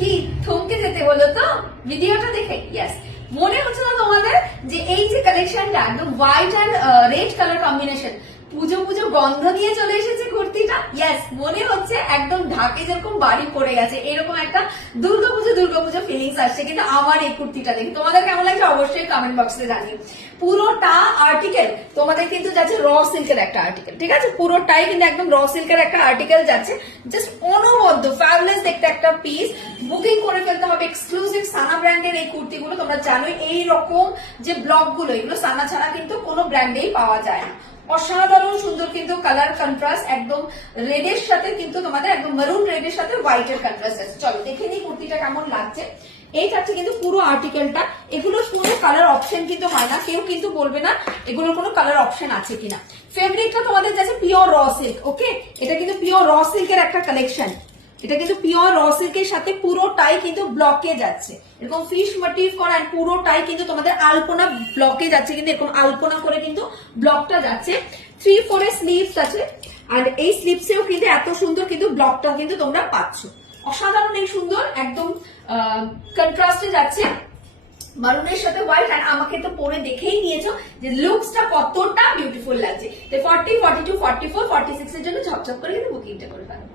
কি থমকে যেতে বলো তো ভিডিওটা দেখে? ইয়েস, মনে হচ্ছে না তোমাদের যে এই যে কালেকশনটা একদম white and red colour combination, পুজো পুজো গন্ধ নিয়ে চলে এসেছে কুর্তিটা? ইয়েস, মনে হচ্ছে একদম ঢাকে যেরকম বাড়ি পড়ে গেছে এরকম একটা দুর্গাপুজো ফিলিংস আসছে। কিন্তু আমার এই কুর্তিটা দেখে তোমাদের কেমন লাগছে অবশ্যই কমেন্ট বক্সে জানিও। পুরোটা আর্টিকেল তোমাদের কিন্তু যাচ্ছে র সিল্কের একটা আর্টিকেল, ঠিক আছে? পুরোটাই কিন্তু একদম র সিল্কের একটা আর্টিকেল যাচ্ছে, জাস্ট অনবদ্য ফ্যাবুলাস দেখতে একটা পিস। বুকিং করে ফেলতে হবে এক্সক্লুসিভ সানা ব্র্যান্ডের এই কুর্তিগুলো। তোমরা জানোই এই রকম যে ব্লক গুলো এগুলো সানা ছাড়া কিন্তু কোনো ব্র্যান্ডেই পাওয়া যায় না। অসাধারণ সুন্দর কিন্তু কালার কন্ট্রাস্ট, একদম রেডের সাথে কিন্তু তোমাদের একদম মেরুন রেডের সাথে হোয়াইটের কন্ট্রাস্ট আছে। চলো দেখে নিই কুর্তিটা কেমন লাগছে। এই থাকছে কিন্তু পুরো আর্টিকেলটা। এগুলোর কোনো কালার অপশন কিন্তু হয় না, কেউ কিন্তু বলবে না এগুলোর কোনো কালার অপশন আছে কিনা। ফেব্রিকটা তোমাদের যাচ্ছে পিওর র সিল্ক, ওকে? এটা কিন্তু পিওর র সিল্কের একটা কালেকশন। এটা কিন্তু পিওর র সিল্কের সাথে পুরোটাই কিন্তু ব্লকে যাচ্ছে, এরকম ফিশ মোটিভ করা, পুরোটাই কিন্তু তোমাদের আলপনা ব্লকে যাচ্ছে, কিন্তু এরকম আলপনা করে কিন্তু ব্লকটা যাচ্ছে। 3/4 স্লিভস আছে, আর এই স্লিভসেও কিন্তু এত সুন্দর কিন্তু ব্লকটা কিন্তু তোমরা পাচ্ছ। অসাধারণ এই সুন্দর একদম কন্ট্রাস্টে যাচ্ছে মারুনের সাথে হোয়াইট। আর আমাকে তো পরে দেখেই নিয়েছো যে লুকসটা কতটা বিউটিফুল লাগছে। 40, 42, 44, 46 এর জন্য ঝপঝপ করে কিন্তু বুকিংটা করে ফেলো।